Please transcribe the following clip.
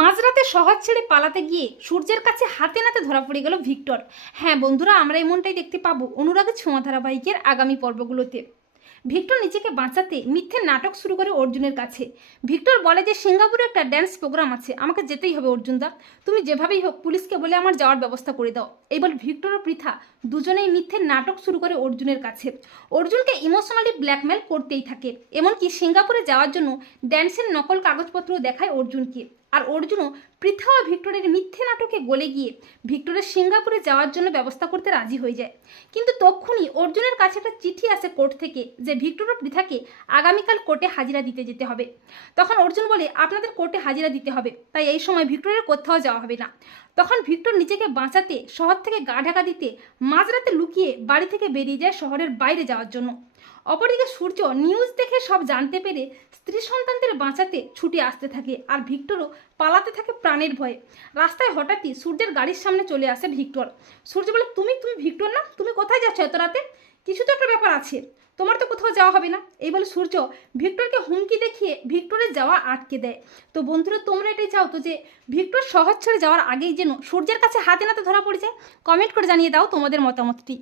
মাঝরাতে শহর ছেড়ে পালাতে গিয়ে সূর্যের কাছে হাতে নাতে ধরা পড়ে গেল ভিক্টর। হ্যাঁ বন্ধুরা, আমরা এমনটাই দেখতে পাবো অনুরাগের ছোঁয়া ধারাবাহিকের আগামী পর্বগুলোতে। ভিক্টর নিজেকে বাঁচাতে মিথ্যে নাটক শুরু করে অর্জুনের কাছে। ভিক্টর বলে যে, সিঙ্গাপুরে একটা ড্যান্স প্রোগ্রাম আছে, আমাকে যেতেই হবে অর্জুনদা। তুমি যেভাবেই হোক পুলিশকে বলে আমার যাওয়ার ব্যবস্থা করে দাও। এই বলে ভিক্টর ও পৃথা দুজনেই মিথ্যে নাটক শুরু করে অর্জুনের কাছে। অর্জুনকে ইমোশনালি ব্ল্যাকমেল করতেই থাকে। এমনকি সিঙ্গাপুরে যাওয়ার জন্য ড্যান্সের নকল কাগজপত্র দেখায় অর্জুনকে। আর অর্জুনও পৃথা ও ভিক্টরের মিথ্যে নাটকে গলে গিয়ে ভিক্টরের সিঙ্গাপুরে যাওয়ার জন্য ব্যবস্থা করতে রাজি হয়ে যায়। কিন্তু তক্ষুনি অর্জুনের কাছে একটা চিঠি আসে কোর্ট থেকে যে ভিক্টর ও পৃথাকে আগামীকাল কোর্টে হাজিরা দিতে যেতে হবে। তখন অর্জুন বলে, আপনাদের কোর্টে হাজিরা দিতে হবে। তাই এই সময় ভিক্টরের কোথাও যাওয়া হবে না। তখন ভিক্টর নিজেকে বাঁচাতে শহর থেকে গা ঢাকা দিতে মাঝরাতে লুকিয়ে বাড়ি থেকে বেরিয়ে যায় শহরের বাইরে যাওয়ার জন্য। অপরদিকে সূর্য নিউজ দেখে সব জানতে পেরে স্ত্রী সন্তানদের বাঁচাতে ছুটে আসতে থাকে আর ভিক্টরও পালাতে থাকে প্রাণের ভয়ে। রাস্তায় হঠাৎই সূর্যের গাড়ির সামনে চলে আসে ভিক্টর। সূর্য বলে, তুমি তুমি ভিক্টর না? তুমি কোথায় যাচ্ছ এত রাতে? কিছু তো একটা ব্যাপার আছে। তোমার তো কোথাও যাওয়া হবে না। এই বলে সূর্য ভিক্টরকে হুমকি দেখিয়ে ভিক্টরের যাওয়া আটকে দেয়। তো বন্ধুরা, তোমরা এটাই চাও তো যে ভিক্টর শহর ছেড়ে যাওয়ার আগেই যেন সূর্যের কাছে হাতে নাতে ধরা পড়ে যায়? কমেন্ট করে জানিয়ে দাও তোমাদের মতামতটি।